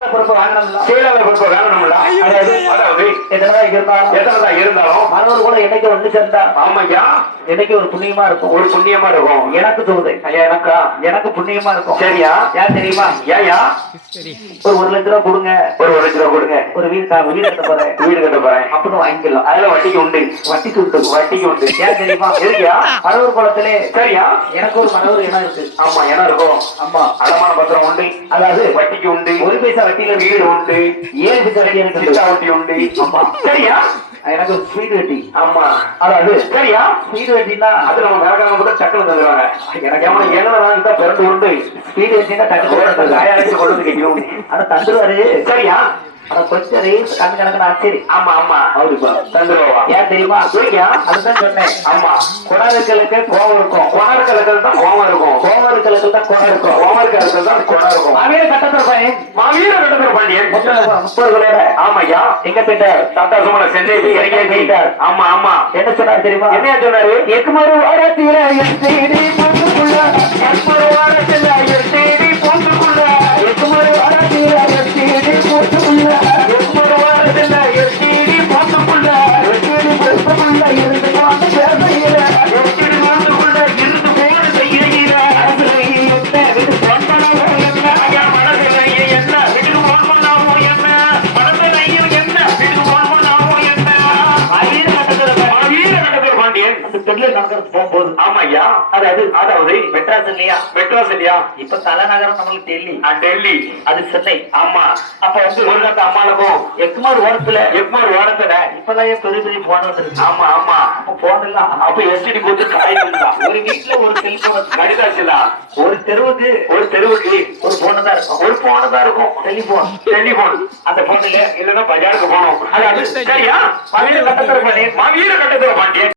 பொறுப்பு வாங்கணும்ல, செயலாளர் பொறுப்பு வாங்கணும்ல. அதாவது எத்தனை இருந்தாலும் மனவர் கூட என்னைக்கு ஒண்ணு சேர்ந்தா ஆமாய்யா என்னைக்கு ஒரு புண்ணியமா இருக்கும். ஒரு புண்ணியமா இருக்கும். எனக்கு தோணுது ஐயா எனக்கா எனக்கு புண்ணியமா இருக்கும். சரியா யார் தெரியுமா? ஏயா ஒரு 1,00,000 கொடுங்க, ஒரு 1,00,000 கொடுங்க, ஒரு வீடு கட்ட போறேன், வீடு கட்ட போறேன் அப்படின்னு வாங்கிக்கலாம். அதுல வட்டிக்கு உண்டு, வட்டிக்கு உண்டு, வட்டிக்கு உண்டு. ஏன் தெரியுமா? இருக்கியா மனவர் குளத்திலே சரியா எனக்கு ஒரு மனவர் இடம் இருக்கு. ஆமா இடம் இருக்கும். ஆமா அடமான பத்திரம் உண்டு, அதாவது வட்டிக்கு உண்டு, 1 பைசா வட்டியில வீடு உண்டு, 7 பைசா வட்டி எனக்கு சிட்டா வட்டி உண்டு. ஆமா சரியா எனக்கு ஒரு ஸ்பீடு வட்டி. ஆமா அதாவது சரியா ஸ்பீடு வட்டின்னா அது நம்ம வேலைக்காரங்க கூட சக்கரம் தந்துடுவாங்க. எனக்கு எவனை எங்களை வாங்கிட்டா பிறந்து உண்டு. ஸ்பீடு வட்டின்னா டக்கு காயாச்சு கொண்டு வந்து கேட்கணும். ஆனா தந்துருவாரு. சரியா ஆனா கொஞ்சம் ரேஸ் கணக்கு ஆச்சரி. ஆமா ஆமா அவருப்பா தந்துருவா. ஏன் தெரியுமா? சரியா அதுதான் சொன்னேன். ஆமா குணாருக்களுக்கு கோவம் இருக்கும், கோணர்களுக்கு தான் கோவம் இருக்கும், கோவர்களுக்கு தான் குணம் இருக்கும், கோமர்களுக்கு தான் குணம் இருக்கும். மாவீர கட்டத்தர பையன், மாவீர கட்டத்தர பாண்டியன் 30 ஆமாய்யா எங்க போயிட்டார்? தாத்தா சுமன சென்னை போயிட்டார். ஆமா ஆமா என்ன சொன்னார் தெரியுமா? என்ன சொன்னாரு? எக்குமாறு வாரத்தில தேடி போட்டுக்குள்ள, எக்குமாறு வாரத்தில தேடி போட்டுக்குள்ள, எக்குமாறு வாரத்தில தேடி போட்டுக்குள்ள, எக்குமாறு வாரத்தில தேடி போட்டுக்குள்ள, தேடி போட்டுக்குள்ள இருந்து போன பேசையில, தேடி போட்டுக்குள்ள இருந்து போன செய்கையில, வீட்டு போன் பண்ணாலும் என்ன, ஐயா மனதில் என்ன வீட்டுக்கு போன் பண்ணாவும் என்ன, மனதில் என்ன வீட்டுக்கு போன் பண்ணாவும் என்ன. மாவீர கட்டத்தர மாவீர கட்டத்தர பாண்டியன் அந்த பெண்ணில் நடக்கிறது போகும்போது ஆமாய்யா அதாவது மெட்ராஸ் இல்லையா? மெட்ராஸ் இல்லையா? இப்ப தலைநகரம் நம்மளுக்கு டெல்லி, டெல்லி அது சென்னை. ஆமா அப்ப வந்து ஒரு காத்த அம்மாளுக்கும் எக்குமாறு ஓரத்துல எக்மோர் ஓடத்துல இப்பதான் பெரிய பெரிய போன் வந்துருக்கு. ஆமா ஆமா அப்ப போன் எல்லாம் அப்ப எஸ்டிடி கொடுத்து காய்கறி ஒரு வீட்டுல ஒரு செல்போன், கடிதாச்சுல ஒரு தெருவுக்கு ஒரு தெருவுக்கு ஒரு போன் தான் இருக்கும், ஒரு போன் தான் இருக்கும். டெலிபோன். டெலிபோன் அந்த போன்ல இல்லன்னா பஜாருக்கு போனோம். அது சரியா மாவீர கட்டத்தர பாண்டியன் மாவீர கட்டத்தர பாண்டியன்